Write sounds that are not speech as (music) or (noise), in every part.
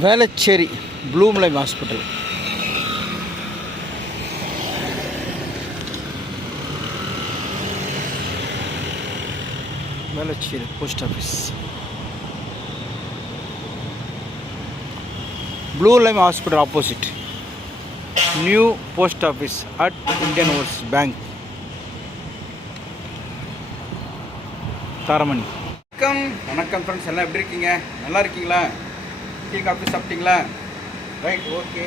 Velachery blue lime hospital Velachery post office blue lime hospital opposite new post office at Indian Overseas Bank Taramani. வணக்கம். வணக்கம் friends எல்லாம் எப்படி இருக்கீங்க? நல்லா இருக்கீங்களா? டீ காஃபி சாப்பிட்டீங்களா? ரைட் ஓகே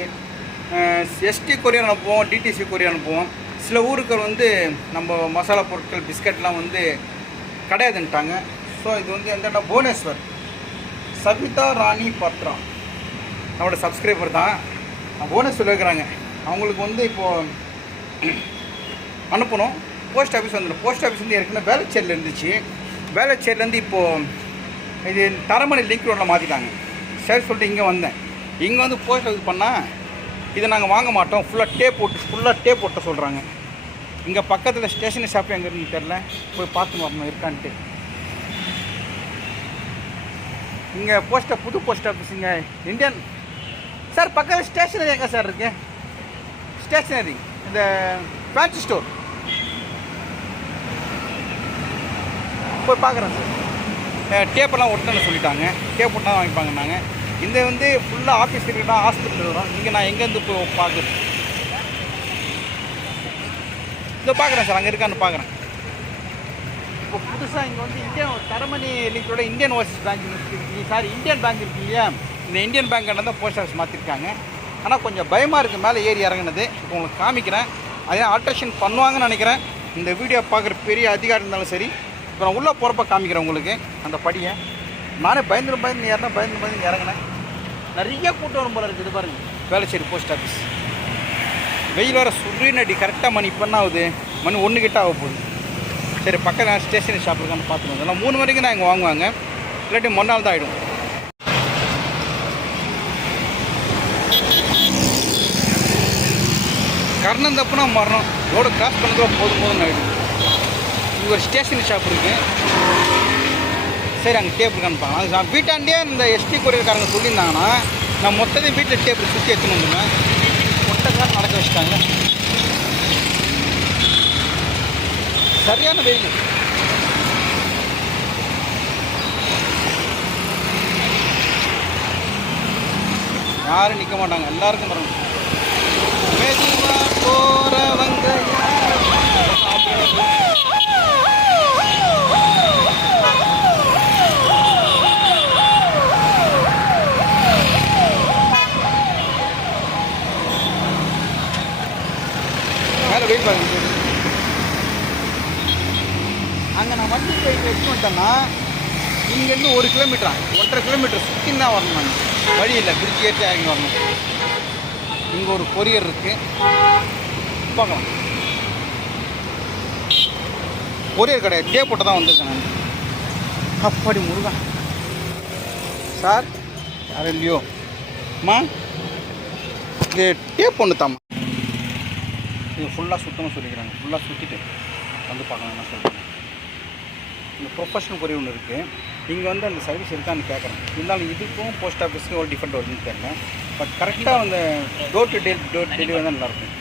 எஸ்டி கொரியர் அனுப்புவோம் டிடிசி கொரியர் அனுப்புவோம். சில ஊருக்கு வந்து நம்ம மசாலா பொருட்கள் பிஸ்கட்லாம் வந்து கிடையாதுன்ட்டாங்க. ஸோ இது வந்து எந்த இடம்? புவனேஸ்வர். சபிதா ராணி பத்ரா. நம்மளோட சப்ஸ்கிரைபர் தான். புவனேஸ்வர் இருக்கிறாங்க. அவங்களுக்கு வந்து இப்போது (clears throat) அனுப்பணும். போஸ்ட் ஆஃபீஸ் வந்துடும். போஸ்ட் ஆஃபீஸ் வந்து ஏற்கனவே வேலைச்சேரியில் இருந்துச்சு. வேலைச்சேரிலேருந்து இப்போது இது தரமணி லிங்க் ரோட்டில் மாற்றிட்டாங்க சரி சொல்லிட்டு இங்கே வந்தேன். இங்கே வந்து போஸ்ட் ஆஃபீஸ் பண்ணால் இதை நாங்கள் வாங்க மாட்டோம். ஃபுல்லாக டேப் போட்டு ஃபுல்லாக டேப் போட்ட சொல்கிறாங்க இங்கே பக்கத்தில் ஸ்டேஷனரி ஷாப் எங்கே இருக்குன்னு தெரில போய் பார்த்து வரணும் இருக்கான்ட்டு. இங்கே போஸ்ட் புது போஸ்ட் ஆஃபீஸ் இங்கே. இந்தியன் சார் பக்கத்தில் ஸ்டேஷனரி எங்கே சார் இருக்கு? ஸ்டேஷனரி இந்த ஃபேன்சி ஸ்டோர் போய் பார்க்குறேன் சார் டேப்பெல்லாம் ஒட்டணும்னு சொல்லிட்டாங்க. டேப் ஒட்டினா வாங்கிப்பாங்க நாங்கள் இந்த வந்து ஃபுல்லாக ஆஃபீஸ் இருக்கட்டும் ஹாஸ்பிட்டல் வரும் இங்கே நான் எங்கேருந்து போய் பார்க்குறேன் இதை பார்க்குறேன் சார் அங்கே இருக்கான்னு பார்க்குறேன். இப்போ புதுசாக இங்கே வந்து இந்தியன் தரமணி லிங்கோட இந்தியன் ஓவர்சீஸ் பேங்க் இருக்கு. சாரி இந்தியன் பேங்க் இருக்கு இல்லையா? இந்த இந்தியன் பேங்க்கில் தான் போஸ்ட் ஆஃபீஸ் மாற்றிருக்காங்க ஆனால் கொஞ்சம் பயமாக இருக்குது மேலே ஏறி இறங்குனது. இப்போ உங்களுக்கு காமிக்கிறேன். அதே ஆல்ட்ரேஷன் பண்ணுவாங்கன்னு நினைக்கிறேன். இந்த வீடியோ பார்க்குற பெரிய அதிகாரி இருந்தாலும் சரி இப்போ நான் உள்ளே போகிறப்ப காமிக்கிறேன் உங்களுக்கு அந்த படியை. நானே பயந்துடும் பயந்து ஏறினா பயந்து பயந்து இறங்கினேன் நிறைய கூட்டம் வரும் போல இருக்குது பாருங்க. வேலைச்சேரி போஸ்ட் ஆஃபீஸ் வெயில் வர அடி கரெக்டாக மணி இப்போ என்ன ஆகுது? மணி ஒன்று கிட்ட ஆக போகுது. சரி பக்கத்தில் ஸ்டேஷனரி ஷாப் இருக்கான்னு பார்த்துட்டு வந்தோம் மூணு வரைக்கும் தான் இங்கே வாங்குவாங்க. இல்லாட்டி மொன்னால் நாள் தான் ஆகிடும் கர்ணம் தப்புனா மரணம். ரோடு கிராஸ் பண்ணுறோம் போதும் போதும் ஆகிடும் இங்கே ஒரு ஸ்டேஷனரி ஷாப் இருக்குது சரி அங்கே டேப் காமிப்பாங்க அது நான் வீட்டாண்டே இந்த எஸ்டி கொரியர்காரங்க சொல்லியிருந்தாங்கன்னா நான் மொத்தத்தையும் வீட்டில் டேப் சுற்றி எடுத்துன்னு வந்துடுவேன் மொத்தக்கார நடக்க வச்சுட்டாங்க. சரியான வெயில். யாரும் நிற்க மாட்டாங்க. எல்லாருக்கும் வரணும் மெதுவா போறவங்க மேலே வெயிட் பாருங்க அங்கே நான் வண்டி போய் எடுத்து வந்துட்டேன்னா இங்கேருந்து ஒரு கிலோமீட்டரா ஒன்றரை கிலோமீட்டர் சுற்றி தான் வரணும் நான். வழி இல்லை பிரிட்ஜ் ஏற்றி இறங்கி வரணும். இங்கே ஒரு கொரியர் இருக்குது பார்க்கலாம். கொரியர் கடை டே போட்டு தான் வந்திருக்கேன் நான். அப்படி முருகன் சார் யாரும் இல்லையோ? அம்மா இது டேப் ஒன்று தாம்மா. இது ஃபுல்லாக சுத்தமாக சொல்லிக்கிறாங்க. ஃபுல்லாக சுற்றிட்டு வந்து பார்க்கலாம் என்ன சொல்கிறேன் இந்த ப்ரொஃபஷனல் கொரியர் ஒன்று இருக்குது இங்கே வந்து அந்த சர்வீஸ் இருக்கான்னு கேட்குறேன் இருந்தாலும் இதுக்கும் போஸ்ட் ஆஃபீஸ்க்கும் ஒரு டிஃப்ரெண்ட் வருதுன்னு தெரியல. பட் கரெக்டாக அந்த door to del door delivery தான் நல்லாயிருக்கும்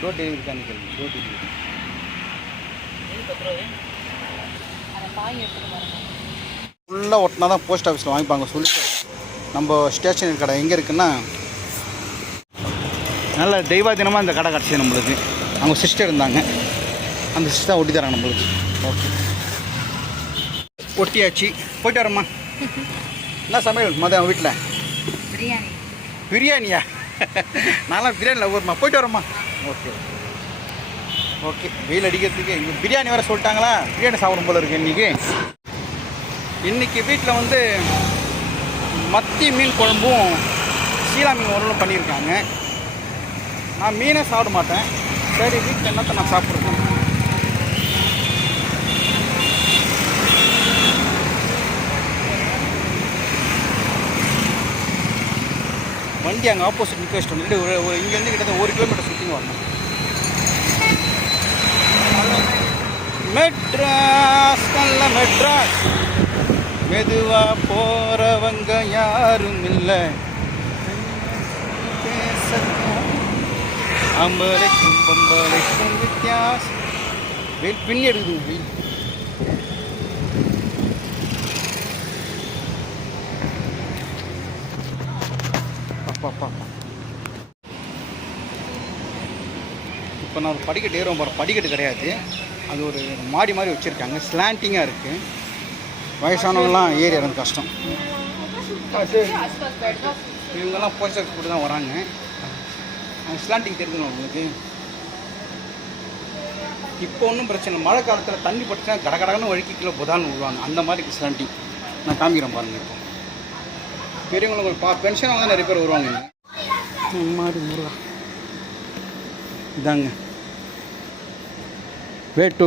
டோர் டெலிவரி இருக்கான்னு கேள்வி டோர் டெலிவரி ஃபுல்லாக ஒட்டினா தான் போஸ்ட் ஆஃபீஸில் வாங்கிப்பாங்க சொல்லிட்டு நம்ம ஸ்டேஷனரி கடை எங்கே இருக்குன்னா நல்ல தெய்வாதீனமாக இந்த கடை கிடச்சிது நம்மளுக்கு. அவங்க சிஸ்டர் இருந்தாங்க. அந்த சிஸ்டர் ஒட்டி தராங்க நம்மளுக்கு. ஓகே ஒட்டியாச்சு. போயிட்டு வரம்மா. என்ன சமையல்? மதியம் வீட்டில் பிரியாணி. பிரியாணியா? நான்லாம் பிரியாணி லவ்வர்மா போயிட்டு வரம்மா. ஓகே. ஓகே. வெயில் அடிக்கிறதுக்கு இங்கே பிரியாணி வேறு சொல்லிட்டாங்களா? பிரியாணி சாப்பிடும் போல இருக்கு இன்றைக்கி இன்றைக்கி வீட்டில் வந்து மத்தி மீன் குழம்பும் சீலா மீன் உரலும் பண்ணியிருக்காங்க. நான் மீனே சாப்பிட மாட்டேன். சரி வீட்டில் என்னத்தை நான் சாப்பிட்றேன் வண்டி அங்கே ஆப்போசிட் நிற்க வச்சுட்டு ஒரு ஒரு இங்கேருந்து கிட்டத்தட்ட ஒரு கிலோமீட்டர் சுற்றிங்க வரணும். மெட்ராஸ் நல்ல மெட்ராஸ். மெதுவா போறவங்க யாரும் இல்லை. அம்பளைக்கும் பொம்பளைக்கும் வித்தியாசம். வெயில் பின்னி எடுக்குதுங்க வெயில். நான் ஒரு படிக்கட்டு ஏறுவோம் போகிற படிக்கட்டு கிடையாது. அது ஒரு மாடி மாதிரி வச்சுருக்காங்க. ஸ்லாண்டிங்காக இருக்குது வயசானவங்களாம் ஏறி இறங்க கஷ்டம். இவங்கெல்லாம் போஸ்ட் ஆஃபீஸ் போட்டு தான் வராங்க. ஸ்லாண்டிங் தெரிஞ்சுங்களா உங்களுக்கு? இப்போ ஒன்றும் பிரச்சனை இல்லை. மழை காலத்தில் தண்ணி பட்டுச்சுன்னா கட கடகடன்னு வழுக்கி கீழே புதான்னு விடுவாங்க. அந்த மாதிரி ஸ்லாண்டிங் நான் காமிக்கிறேன் பாருங்க இப்போ. பெரியவங்களுக்கு பா பென்ஷன் வாங்க நிறைய பேர் வருவாங்க. மாடி முருகா. இதாங்க. வே டு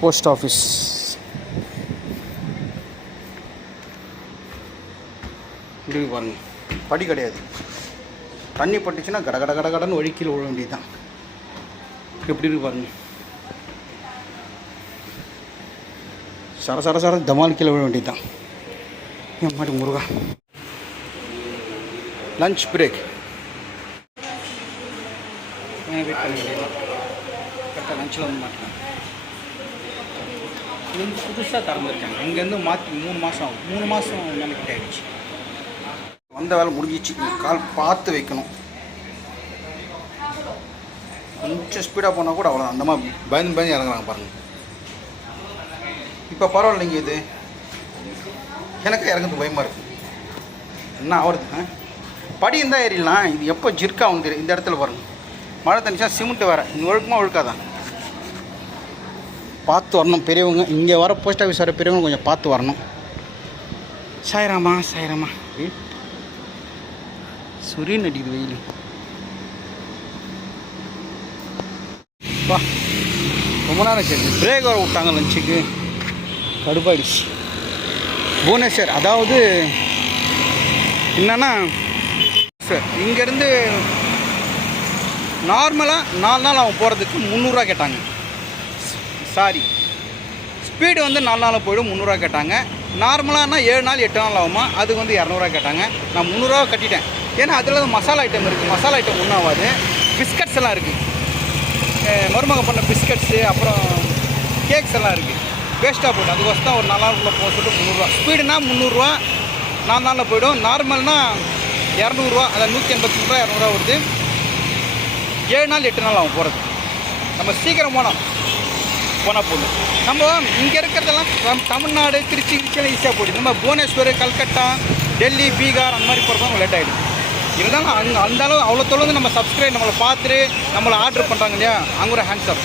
போஸ்ட் ஆஃபீஸ் இப்படி பாருங்க படி கிடையாது தண்ணி பட்டுச்சுன்னா கட கட கட கடன்னு வழிக்கீழ விழ வேண்டியதுதான் எப்படி இருக்கு பாருங்க சர சர சர தமால் கீழே விழ வேண்டியதுதான் என் மாட்டு முருகா லஞ்ச் பிரேக் வெயிட் பண்ண வேண்டியதுதான் கரெக்டாக லஞ்சில் வந்து மாட்டேன். இது வந்து புதுசாக திறந்துருக்காங்க இங்கேருந்து மாற்றி மூணு மாதம் ஆகும். மூணு மாதம் நினைக்கிட்ட ஆகிடுச்சு வந்த வேலை முடிஞ்சிச்சு. கால் பார்த்து வைக்கணும். கொஞ்சம் ஸ்பீடாக போனால் கூட அவ்வளோ அந்த மாதிரி பயந்து பயந்து இறங்குறாங்க பாருங்கள் இப்போ பரவாயில்லைங்க இது. எனக்கு இறங்குறது பயமாக இருக்குது என்ன ஆகுறது படி இருந்தால் ஏறிடலாம். இது எப்போ ஜிர்க்கா வந்து இந்த இடத்துல பாருங்க. மழை தண்ணிச்சா சிமெண்ட் வேறு. இன்னும் ஒழுக்கமாக ஒழுக்காதான். பார்த்து வரணும். பெரியவங்க இங்கே வர போஸ்ட் ஆஃபீஸ் வர பெரியவங்க கொஞ்சம் பார்த்து வரணும். சாயிராமா சாயிராமா. சுரியன் அடிக்குது வெயில். வா. ரொம்ப நேரம் சரி பிரேக் வர விட்டாங்க லஞ்சுக்கு கடுப்பாயிடுச்சு. புவனேஸ்வர் அதாவது என்னன்னா சார் இங்கேருந்து நார்மலாக நாலு நாள் அவன் போகிறதுக்கு முந்நூறுரூவா கேட்டாங்க. சாரி. ஸ்பீடு வந்து நாலு நாள் போயிடும் முந்நூறுரூவா கேட்டாங்க. நார்மலானா ஏழு நாள் எட்டு நாள் ஆகுமா? அதுக்கு வந்து இரநூறுவா கேட்டாங்க. நான் முந்நூறுரூவா கட்டிட்டேன். ஏன்னா அதில் மசாலா ஐட்டம் இருக்குது மசாலா ஐட்டம் ஒன்றும் ஆகாது. பிஸ்கட்ஸ் எல்லாம் இருக்குது மருமக பண்ண பிஸ்கட்ஸு அப்புறம் கேக்ஸ் எல்லாம் இருக்குது வேஸ்ட்டாக போய்டும். அதுக்கோசம் தான் ஒரு நாலு நாளுக்குள்ளே போக சொல்லிட்டு முந்நூறுரூவா ஸ்பீடுனா முந்நூறுரூவா நாலு நாளில் போய்டும். நார்மல்னால் இரநூறுவா அதாவது நூற்றி எண்பத்தி ரூபா இரநூறுவா வருது. ஏழு நாள் எட்டு நாள் ஆகும் போகிறது நம்ம சீக்கிரம் போனோம் போனால் போதும். நம்ம இங்கே இருக்கிறதெல்லாம் தமிழ்நாடு திருச்சி திருச்சியெல்லாம் ஈஸியாக போயிடுது நம்ம புவனேஸ்வர் கல்கட்டா டெல்லி பீகார் அந்த மாதிரி போகிறதும் லேட் ஆகிடுது இருந்தாலும் அங்கே அந்த அளவு அவ்வளோ தொழில் நம்ம சப்ஸ்கிரைப் நம்மளை பார்த்துட்டு நம்மளை ஆர்டர் பண்ணுறாங்க இல்லையா? அங்கே ஒரு ஹேண்ட்ஸ் அப்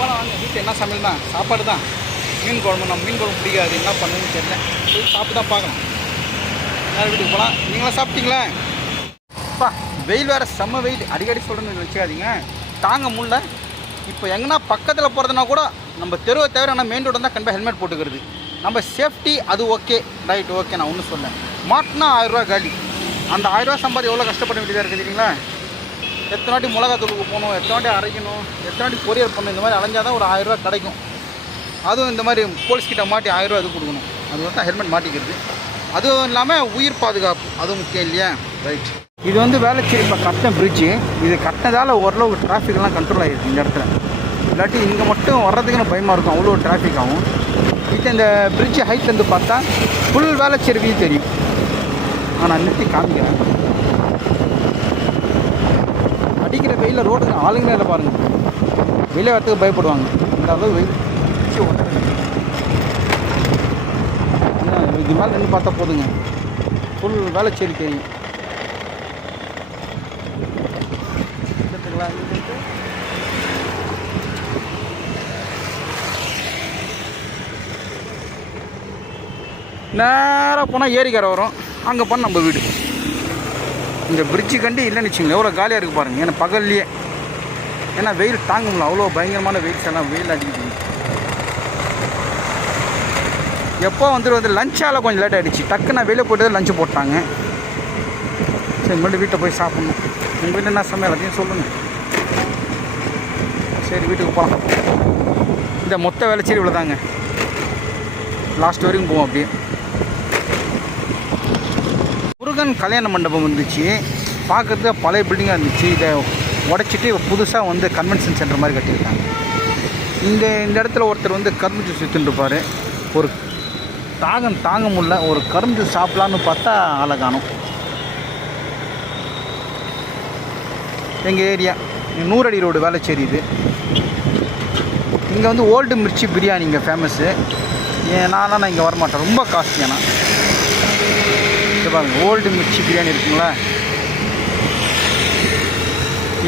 வாங்க. வீட்டில் என்ன சமையல் தான்? சாப்பாடு தான். மீன் குழம்பு நம்ம மீன் குழம்பு பிடிக்காது. என்ன பண்ணுன்னு தெரியல. போய் சாப்பிட்டு தான் பார்க்கலாம் வேறு வீட்டுக்கு போகலாம் நீங்களாம் சாப்பிட்டீங்களா? அப்பா வெயில் வேறு செம்ம வெயில். அடிக்கடி சொல்கிறேன்னு வச்சுக்காதீங்க தாங்க முடியல. இப்போ எங்கன்னா பக்கத்தில் போகிறதுனா கூட நம்ம தெருவை தவிர ஆனால் மெயின் ரோடு தான் கண்டிப்பாக ஹெல்மெட் போட்டுக்கிறது. நம்ம சேஃப்டி அது ஓகே ரைட் ஓகே நான் ஒன்றும் சொல்லேன் மாட்டினா ஆயிரரூவா காலி. அந்த ஆயிரரூவா சம்பாதி எவ்வளோ கஷ்டப்பட வேண்டியதாக இருக்குது தெரியுங்களா? எத்தனை வாட்டி மிளகா தூளுக்கு போகணும் எத்தனை வாட்டி அரைக்கணும் எத்தனை வாட்டி கொரியர் பண்ணணும் இந்த மாதிரி அலைஞ்சால் தான் ஒரு ஆயிரரூவா கிடைக்கும். அதுவும் இந்த மாதிரி போலீஸ் கிட்ட மாட்டி ஆயிரரூவா இது கொடுக்கணும். அது தான் ஹெல்மெட் மாட்டிக்கிறது. அதுவும் இல்லாமல் உயிர் பாதுகாப்பு அதுவும் முக்கியம் இல்லையா? ரைட் இது வந்து வேலைச்சேரி இப்போ கட்டின பிரிட்ஜு இது கட்டினதால் ஓரளவுக்கு டிராஃபிக்லாம் கண்ட்ரோல் ஆகிருக்கு இந்த இடத்துல. இல்லாட்டி இங்கே மட்டும் வர்றதுக்குன்னு பயமாக இருக்கும். அவ்வளோ டிராஃபிக் ஆகும். இப்போ இந்த பிரிட்ஜ் ஹைட்லேருந்து பார்த்தா ஃபுல் வேளச்சேரி வியூ தெரியும். ஆனால் நிறுத்தி காமிக்கிறேன் அடிக்கிற வெயிலில் ரோடு ஆளுங்களே இல்லை பாருங்கள் வெளியே வரத்துக்கு பயப்படுவாங்க. இந்த அளவு வெயில். இது மேலே நின்று பார்த்தா போதுங்க. ஃபுல் வேலைச்சேரி தெரியும் எடுத்துக்கலாம், இங்க இருக்கு. நேராக போனால் ஏரிக்கரை வரும். அங்கே போனால் நம்ம வீடு. இந்த பிரிட்ஜு கண்டி இல்லைன்னு வச்சுங்களேன் எவ்வளோ காலியாக இருக்குது பாருங்கள் ஏன்னா பகல்லையே. ஏன்னா வெயில் தாங்க முடியல அவ்வளோ பயங்கரமான வெயில்ஸ் எல்லாம் வெயில் அடிக்குது எப்போ வந்துட்டு வந்து லஞ்சால் கொஞ்சம் லேட் ஆகிடுச்சு டக்கு நான் வெளியே போயிட்டு லஞ்சு போட்டாங்க. சரி மட்டும் வீட்டை போய் சாப்பிட்ணும். உங்கள் வீட்டில் என்ன சமையல்? அதையும் சொல்லுங்கள் சரி வீட்டுக்கு போகலாம் இந்த மொத்த வேலைச்சேரி இவ்வளோ தாங்க லாஸ்ட் வரைக்கும் போவோம் அப்படியே. முருகன் கல்யாண மண்டபம் இருந்துச்சு. பார்க்கறதுக்கு பழைய பில்டிங்காக இருந்துச்சு. இதை உடைச்சிட்டு புதுசாக வந்து கன்வென்ஷன் சென்டர் மாதிரி கட்டியிருக்காங்க. இங்கே இந்த இடத்துல ஒருத்தர் வந்து கரும்பு ஜூஸ் விற்றுருப்பார் ஒரு தாகம் தாங்க முடியல. ஒரு கரும்பு ஜூஸ் சாப்பிட்லான்னு பார்த்தா ஆளை காணும். எங்கள் ஏரியா நூறடி ரோடு வேலை இது இங்கே வந்து ஓல்டு மிர்ச்சி பிரியாணி இங்கே ஃபேமஸ்ஸு நான்லாம் நான் இங்கே வரமாட்டேன். ரொம்ப காஸ்ட்லி ஆனால் ஓல்டு மிர்ச்சி பிரியாணி இருக்குங்களா?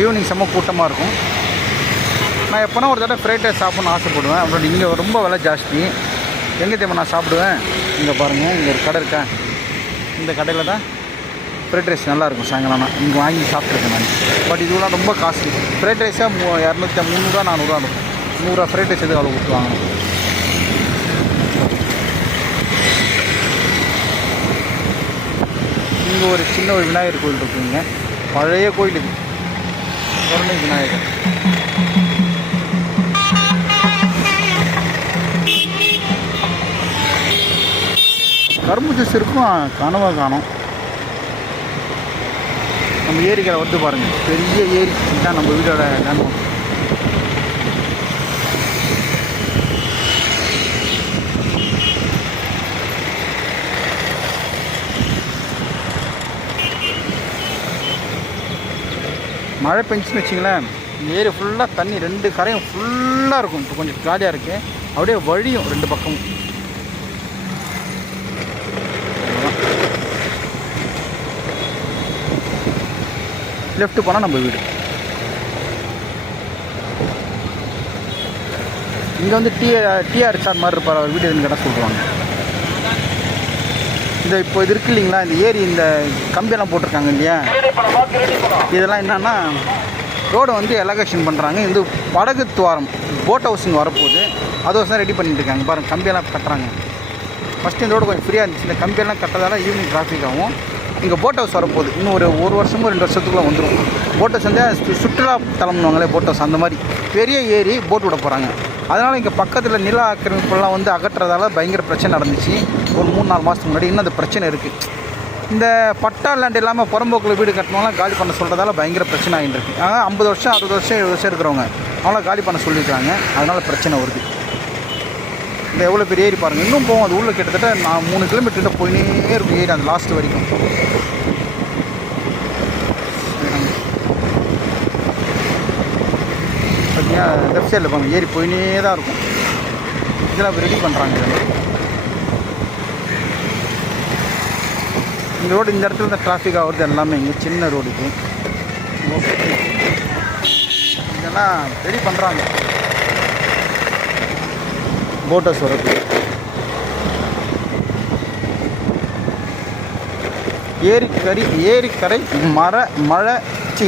ஈவினிங் செம்ம கூட்டமாக இருக்கும். நான் எப்போனா ஒரு தடவை ஃப்ரைட் ரைஸ் சாப்பிட்ணுன்னு ஆசைப்படுவேன். அப்புறம் இங்கே ரொம்ப விலை ஜாஸ்தி. எங்கே தெரியுமா நான் சாப்பிடுவேன்? இங்கே பாருங்கள் இங்கே ஒரு கடை இருக்கா? இந்த கடையில் தான் ஃப்ரைட் ரைஸ் நல்லாயிருக்கும் சாயங்காலம்னா இங்கே வாங்கி சாப்பிட்ருக்கேன் நான். பட் இதுலாம் ரொம்ப காஸ்ட்லி ஃப்ரைட் ரைஸாக மூ இரநூத்தி முந்நூறுரூவா நானூறுரூவா இருக்கும். நூறுரூவா ஃப்ரைட் ரைஸ் எதுவும் அவ்வளோ கொடுத்து வாங்கணும்? இங்கே ஒரு சின்ன ஒரு விநாயகர் கோயில் இருக்குங்க. பழைய கோயில் இது. கருணை விநாயகர். கரும்பு ஜூஸ் இருக்கும்? கனவா காணும். நம்ம ஏரிக்கரை வந்து பாருங்கள் பெரிய ஏரி. தான் நம்ம வீடோட லேண்ட்மார்க் மழை பெஞ்சுன்னு வச்சிங்களேன் ஏரி ஃபுல்லாக தண்ணி ரெண்டு கரையும் ஃபுல்லாக இருக்கும். இப்போ கொஞ்சம் காலியாக இருக்குது அப்படியே வழியும் ரெண்டு பக்கமும். லெஃப்ட் போனால் நம்ம வீடு. இங்கே வந்து டிஆர் டிஆர் சார் மாதிரி இருப்பார். அவர் வீடு எதுன்னு கேட்டால் சொல்லுவாங்க. இந்த இப்போ இது இருக்கு இல்லைங்களா இந்த ஏரி இந்த கம்பியெல்லாம் போட்டிருக்காங்க இல்லையா? இதெல்லாம் என்னன்னா ரோடை வந்து எலகேஷன் பண்ணுறாங்க இது படகு துவாரம் போட் ஹவுஸிங் வரப்போகுது. அது வருஷம் ரெடி பண்ணிட்டு இருக்காங்க. பாருங்கள் கம்பியெல்லாம் கட்டுறாங்க. ஃபஸ்ட்டு இந்த ரோடு கொஞ்சம் ஃப்ரீயாக இருந்துச்சு. இந்த கம்பியெல்லாம் கட்டதால ஈவினிங் டிராஃபிக் ஆகும். இங்கே போட் ஹவுஸ் வரப்போகுது. இன்னும் ஒரு ஒரு வருஷமும் ரெண்டு வருஷத்துக்குள்ளே வந்துடும் போட் ஹவுஸ் வந்து சுற்றுலா தளம்னுவாங்களே போட் ஹவுஸ் அந்த மாதிரி பெரிய ஏரி போட் விட போகிறாங்க அதனால் இங்கே பக்கத்தில் நில ஆக்கிரமிப்புலாம் வந்து அகற்றுறதால பயங்கர பிரச்சனை நடந்துச்சு. ஒரு மூணு நாலு மாதத்துக்கு முன்னாடி இன்னும் அந்த பிரச்சனை இருக்குது இந்த பட்டா லேண்ட் இல்லாமல் புறம்போக்கில் வீடு கட்டணவங்களாம் காலி பண்ண சொல்கிறதால பயங்கர பிரச்சனை ஆகிட்டு இருக்கு. ஆனால் ஐம்பது வருஷம் அறுபது வருஷம் எழுபது வருஷம் இருக்கிறவங்க அவங்களாம் காலி பண்ண சொல்லியிருக்காங்க. அதனால் பிரச்சனை வருது. இந்த எவ்வளோ பெரிய ஏரி பாருங்கள் இன்னும் போகும். அது உள்ளே கிட்டத்தட்ட நான் மூணு கிலோமீட்டர் போயினே இருக்கும். ஏரி அந்த லாஸ்ட் வரைக்கும். பார்த்தீங்கன்னா லெஃப்ட் சைடில் பாருங்க. ஏறி போயினே தான் இருக்கும். இதெல்லாம் இப்போ ரெடி பண்ணுறாங்க இந்த ரோடு இந்த இடத்துல தான் டிராஃபிக் ஆகுறது எல்லாமே இங்கே சின்ன ரோடு இது. இதெல்லாம் ரெடி பண்ணுறாங்க போட்டஸ் வரது ஏரிக்கரை ஏரிக்கரை மர மழை சி.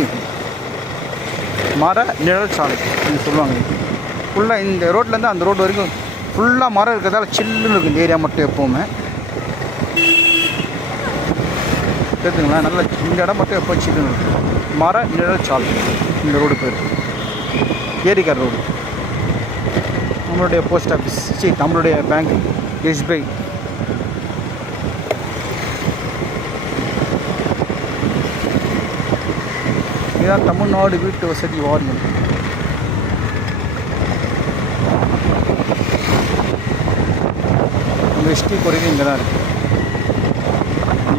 மர நிழல் சாலை அப்படின்னு சொல்லுவாங்க. ஃபுல்லாக இந்த ரோட்லேருந்து அந்த ரோடு வரைக்கும் ஃபுல்லாக மரம் இருக்கிறதால சில்லுன்னு இருக்கும் இந்த ஏரியா மட்டும் எப்போவுமே. கேட்டுங்களா நல்லா இந்த இடம் மட்டும் எப்போ சில்லுன்னு இருக்கும். மர நிழல் சாலை இந்த ரோடு பேர். ஏரிக்கார் ரோடு நம்மளுடைய போஸ்ட் ஆஃபீஸ் சி நம்மளுடைய பேங்க் எஸ்பிஐ இதுதான் தமிழ்நாடு வீட்டு வசதி வாரியம். உங்கள் ஹிஸ்ட்ரி குறையும் இங்கே தான் இருக்குது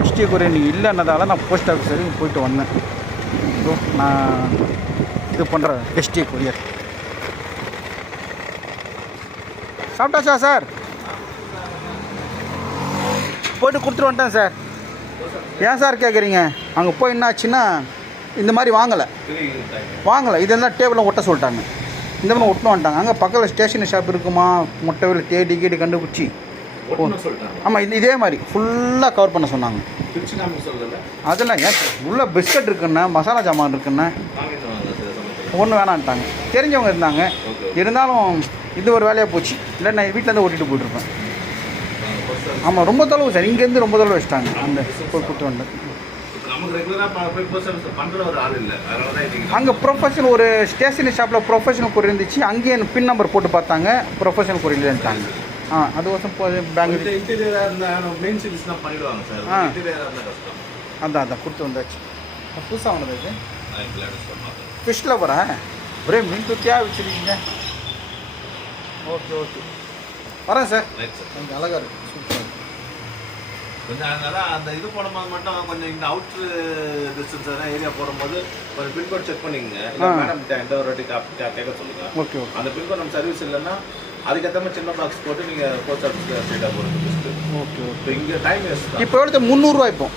ஹிஸ்ட்ரி குறை நீங்கள் இல்லைன்னதால நான் போஸ்ட் ஆஃபீஸ் வரைக்கும் போயிட்டு வந்தேன். ஸோ நான் இது பண்ணுறேன் ஹிஸ்ட்ரி கொரியர் சாப்பிட்டாச்சா சார்? போயிட்டு கொடுத்துட்டு வந்துட்டேன் சார். ஏன் சார் கேட்குறீங்க அங்கே போய் என்னாச்சுன்னா இந்த மாதிரி வாங்கலை. வாங்கலை. இதெல்லாம் டேபிளில் ஒட்ட சொல்லிட்டாங்க. இந்த மாதிரி ஒட்டணும் வந்துட்டாங்க. அங்கே பக்கத்தில் ஸ்டேஷனரி ஷாப் இருக்குமா? முட்டை விலை தேடி கீடி கண்டுபிடிச்சி. ஆமாம் இது இதே மாதிரி. ஃபுல்லாக கவர் பண்ண சொன்னாங்க. அதெல்லாம் ஏன்? உள்ள பிஸ்கட் இருக்குண்ணே மசாலா ஜாமான் சமயத்தில் ஒன்றும் வேணான்ட்டாங்க. தெரிஞ்சவங்க இருந்தாங்க. இருந்தாலும் இது ஒரு வேலையாக போச்சு. இல்லை நான் வீட்டிலேருந்து ஓட்டிட்டு போயிட்டுருப்பேன் ஆமாம் ரொம்ப தொலைவு சார். இங்கேருந்து ரொம்ப தொலைவு வச்சிட்டாங்க. அந்த போய் கூட்டு அங்கே ப்ரொஃபஷனல் ஒரு ஸ்டேஷனரி ஷாப்பில் ப்ரொஃபஷனல் குறி இருந்துச்சு. அங்கேயே பின் நம்பர் போட்டு பார்த்தாங்க. ப்ரொஃபஷனல் குறி இல்லைன்ட்டாங்க ஆ அது வருஷம் பேங்க் இன்டீரியராக இருந்தால் மெயின் சர்வீஸ் தான் பண்ணிடுவாங்க சார். ஆ. அதான் அதான் கொடுத்து வந்தாச்சு. புதுசாக வந்தது இது? வரேன் ஒரே மீன் தொட்டியாக வச்சுருக்கீங்க? Okay okay. வரேன் சார். ரைட் சார் கொஞ்சம் அழகாக இருக்குது சூப்பராக இருக்குது கொஞ்சம் அதனால அந்த இது போடும்போது மட்டும் கொஞ்சம் இந்த அவுட்ரு டிஸ்டன்ஸ் எதாவது ஏரியா போடும்போது கொஞ்சம் பின்கோட் செக் பண்ணிக்கங்க. இல்லை. மேடம் எந்த ஒரு வாட்டி கேட்க சொல்லுங்க. ஓகே ஓகே அந்த பின்கோட் நம்ம சர்வீஸ் இல்லைன்னா அதுக்கேற்ற மாதிரி சின்ன பாக்ஸ் போட்டு நீங்கள் போஸ்ட் ஆஃபீஸ்க்கு ஸ்ட்ரெயிட்டாக போகிறது பெஸ்ட்டு ஓகே ஓகே இங்கே டைம் வேஸ்ட் இப்போ எடுத்து முந்நூறுரூவா இப்போ.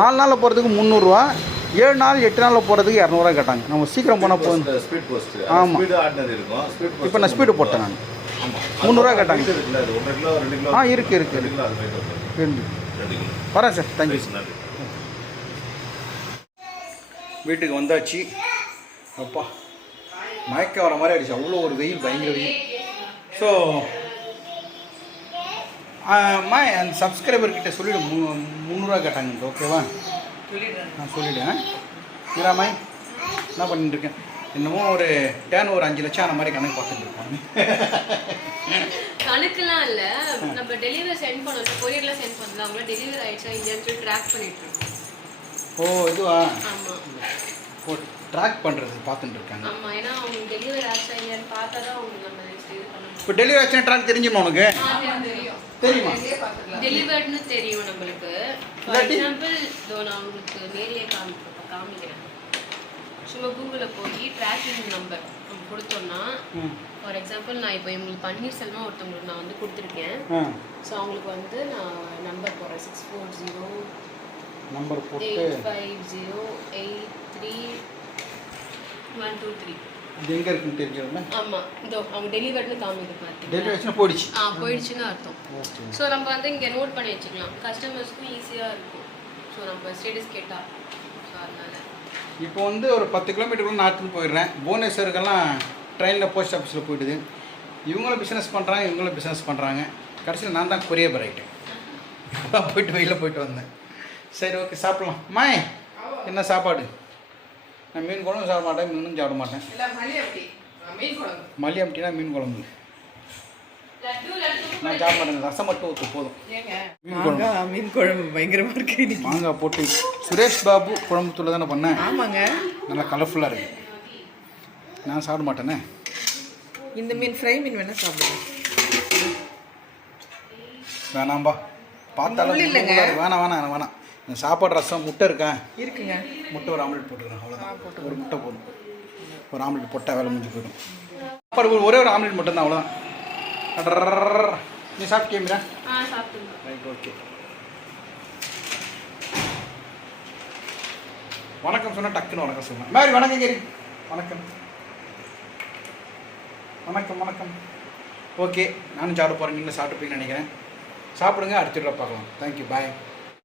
நாலு நாளில் போகிறதுக்கு முந்நூறுரூவா ஏழு நாள் எட்டு நாளில் போகிறதுக்கு இரநூறுவா கேட்டாங்க. நம்ம சீக்கிரம் போனால் போதும். ஸ்பீட் போஸ்ட் ஆமா. ஸ்பீடு ஆர்டினரி இருக்கும். இப்போ நான் ஸ்பீடு போட்டேன் நான். ஆமாம் முந்நூறுவா கேட்டாங்க. ஆ, இருக்கு, இருக்கு, இருந்து வரேன் சார். தேங்க்யூ நன்றி. வீட்டுக்கு வந்தாச்சு. அப்பா மயக்கம் வர மாதிரி ஆயிடுச்சு. அவ்வளோ ஒரு வெயில் பயங்கர வெயில். ஸோ மா அந்த சப்ஸ்கிரைபர் கிட்ட சொல்லிவிடு மு முந்நூறுரூவா கேட்டாங்க ஓகேவா நான் சொல்லிவிடுவேன் மீராமாய் என்ன பண்ணிட்டு இருக்கேன்? என்னமோ ஒரு டேன் ஒரு அஞ்சு லட்சம் ஆன மாதிரி கணக்கு பார்த்துட்டு இருக்காங்க. (laughs) கணக்குலாம் இல்ல. நம்ம டெலிவரி சென்ட் பண்ணோம் கொரியர்ல சென்ட் பண்ணல அவங்கள டெலிவரி ஆயிடுச்சா இல்லையான்னு ட்ராக் பண்ணிட்டு இருக்கோம். ஓ இதுவா? ஆமா. ஓ ட்ராக் பண்ணுறது பார்த்துட்டு இருக்காங்க. ஆமா ஏன்னா அவங்க டெலிவரி ஆச்சா இல்லையான்னு பார்த்தா தான் அவங்க நம்ம இது இப்போ டெலிவரி ஆச்சுன்னா ட்ராக் தெரிஞ்சுமா உனக்கு? தெரியும், தெரியும்? டெலிவர்ட்னு தெரியும் நம்மளுக்கு. ஃபார்? எக்ஸாம்பிள் இதோ நான் உங்களுக்கு நேர்லயே காமி காமிக்கிறேன். சும்மா கூகுளில் போய் ட்ராக்கிங் நம்பர் கொடுத்தோம்னா ஃபார் எக்ஸாம்பிள் நான் இப்போ இவங்களுக்கு பன்னீர்செல்வம் ஒருத்தவங்களுக்கு நான் வந்து கொடுத்துருக்கேன். ஸோ அவங்களுக்கு வந்து நான் நம்பர் போடுறேன். சிக்ஸ் ஃபோர் ஜீரோ நம்பர் போட்டு eight five zero eight three one two three இது எங்கே இருக்குன்னு தெரிஞ்சவங்க? ஆமாம் இதோ அவங்க டெலிவர்ட்னு காமிக்குது பார்த்தீங்களா டெலிவரி ஆச்சுன்னா போயிடுச்சு. ஆ போயிடுச்சுன்னு அர்த்தம். ஸோ நம்ம வந்து இங்கே நோட் பண்ணி வச்சுக்கலாம். கஸ்டமர்ஸ்க்கும் ஈஸியாக இருக்கும். ஸோ நம்ம ஸ்டேட்டஸ் கேட்டால் இப்போ வந்து ஒரு பத்து கிலோமீட்டருக்குள்ள நார்த்துன்னு போயிடுறேன். புவனேஸ்வருக்கெல்லாம் ட்ரெயினில் போஸ்ட் ஆஃபீஸில் போயிடுது இவங்களும் பிஸ்னஸ் பண்ணுறாங்க இவங்களும் பிஸ்னஸ் பண்ணுறாங்க கடைசியில் நான் தான் கொரியர் ஆகிட்டேன் அதான் போயிட்டு வெளியில் போயிட்டு வந்தேன். சரி ஓகே சாப்பிட்லாம். மாய் என்ன சாப்பாடு? நான் மீன் குழம்பு சாப்பிட மாட்டேன் மீனும் சாப்பிட மாட்டேன். மல்லி அப்படின்னா மீன் குழம்பு. நான் சாப்பிட மாட்டேன் ரசம் மட்டும் ஊற்று போதும். மீன் குழம்பு. மீன் குழம்பு பயங்கரமா இருக்கு இன்னைக்கு. மாங்காய் போட்டு சுரேஷ் பாபு குழம்புத்தூள் தானே பண்ணேன் ஆமாங்க. நல்லா கலர்ஃபுல்லாக இருக்கு. நான் சாப்பிட மாட்டேனே? இந்த மீன் ஃப்ரை மீன் வேணா சாப்பிடுங்க. வேணாம்பா. பார்த்தாலும் இல்லைங்க. வேணாம் வேணாம் வேணாம். இந்த சாப்பாடு ரசம் முட்டை இருக்கேன் இருக்குங்க. முட்டை ஒரு ஆம்லெட் போட்டுக்கிறேன் அவ்வளோதான் ஒரு முட்டை போதும். ஒரு ஆம்லெட் போட்டால் வேலை முடிஞ்சு போயிடும். சாப்பாடு ஒரு- ஒரே ஆம்லெட் மட்டும் தான் அவ்வளோதான். நீ சாப்பிட்டியா மீரா ரைட் ஓகே வணக்கம் சொன்னா டக்குன்னு வணக்கம் சொன்னேன் மாதிரி வணக்கம் கேரி வணக்கம் வணக்கம் வணக்கம் ஓகே நானும் சாப்பிட போகிறேன் நீங்களும் சாப்பிட்டுப்பீங்கன்னு நினைக்கிறேன் சாப்பிடுங்க அடுத்த பார்க்கலாம் தேங்க்யூ பாய்